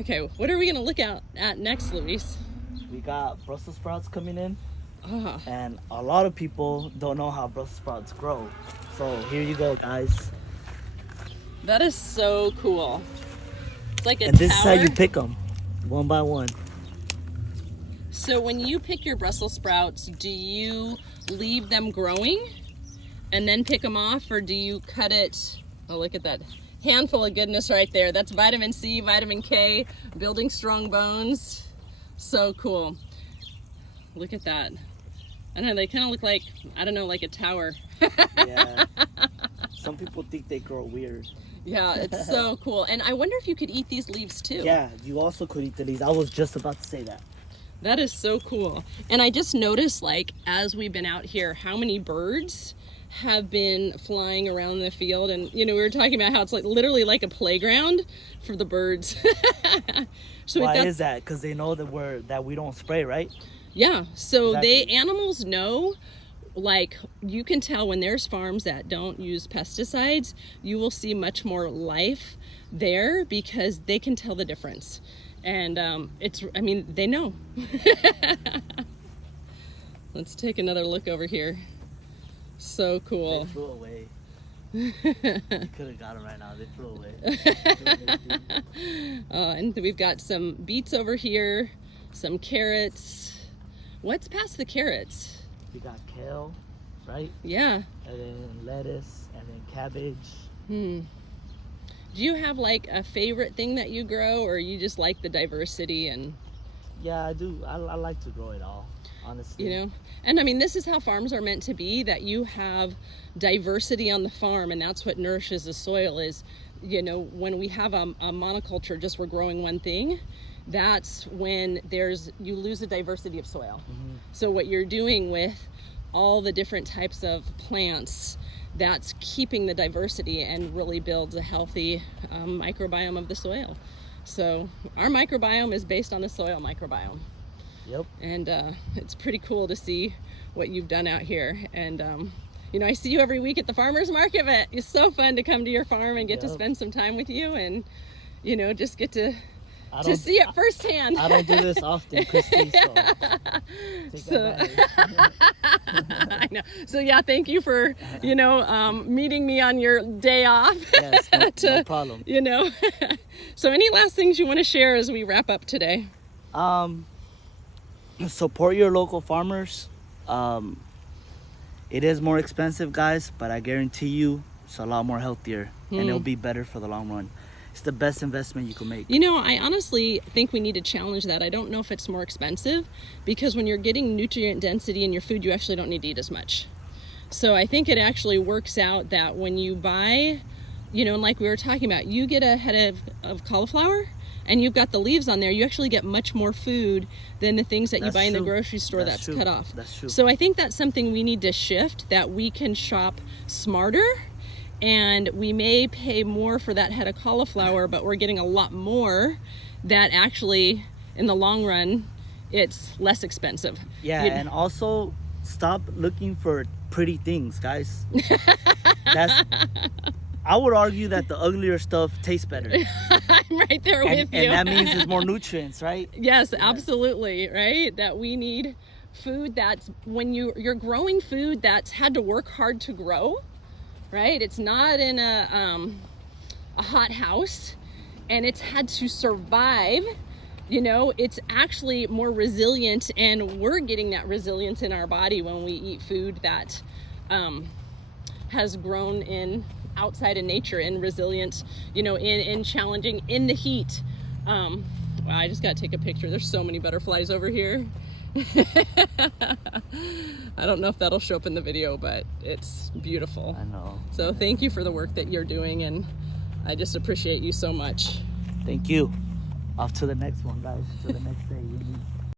Okay, what are we gonna look at next, Luis? We got Brussels sprouts coming in. Ah, And a lot of people don't know how Brussels sprouts grow. So here you go, guys. that is so cool. It's like a And this is how tower. you pick them, one by one. So when you pick your Brussels sprouts, do you leave them growing and then pick them off, or do you cut it? Oh, look at that handful of goodness right there. That's vitamin C, vitamin K, building strong bones. So cool. Look at that. I don't know, they kind of look like, I don't know, like a tower. Yeah. Some people think they grow weird. Yeah, it's so cool. And I wonder if you could eat these leaves too. Yeah, you also could eat these. I was just about to say that. That is so cool. And I just noticed, like, as we've been out here, how many birds have been flying around the field. And, you know, we were talking about how it's like literally like a playground for the birds. So Why is that? Because they know that we don't spray, right? Yeah, so Exactly. animals know, like, you can tell when there's farms that don't use pesticides, you will see much more life there because they can tell the difference. And I mean, they know. Let's take another look over here. So cool. They flew away. You could have got them right now. They flew away. And we've got some beets over here, some carrots. What's past the carrots? We got kale, right? Yeah. And then lettuce, and then cabbage. Do you have like a favorite thing that you grow, or you just like the diversity? And Yeah, I do. I like to grow it all, honestly. you know, and I mean, this is how farms are meant to be, that you have diversity on the farm, and that's what nourishes the soil. Is, you know, when we have a monoculture, just we're growing one thing, that's when you lose the diversity of soil. So what you're doing with all the different types of plants, that's keeping the diversity and really builds a healthy microbiome of the soil. So our microbiome is based on the soil microbiome. Yep. And it's pretty cool to see what you've done out here. And you know, I see you every week at the farmers market, but it's so fun to come to your farm and get to spend some time with you, and, you know, just get to see it firsthand. I don't do this often, Christy, so take that back. I know. So yeah, thank you for, you know, meeting me on your day off. Yes, no problem. You know. So any last things you want to share as we wrap up today? Support your local farmers. It is more expensive, guys, but I guarantee you it's a lot more healthier, and it'll be better for the long run. It's the best investment you can make. You know, I honestly think we need to challenge that. I don't know if it's more expensive, because when you're getting nutrient density in your food, you actually don't need to eat as much. So I think it actually works out that when you buy, you know, and like we were talking about, you get a head of cauliflower and you've got the leaves on there, you actually get much more food than the things that you buy in the grocery store that's cut off. That's true. So I think that's something we need to shift, that we can shop smarter. And we may pay more for that head of cauliflower, but we're getting a lot more that actually, in the long run, it's less expensive. Yeah, and also stop looking for pretty things, guys. I would argue that the uglier stuff tastes better. I'm right there with you. And that means there's more nutrients, right? Yes, absolutely, right? That we need food that's, when you're growing food that's had to work hard to grow, right? It's not in a hot house, and it's had to survive. You know, it's actually more resilient, and we're getting that resilience in our body when we eat food that has grown outside in nature, and resilient, you know, in challenging, in the heat. Wow, I just gotta take a picture. There's so many butterflies over here. I don't know if that'll show up in the video, but it's beautiful. I know. So thank you for the work that you're doing, and I just appreciate you so much. Thank you. Off to the next one, guys. To the next day.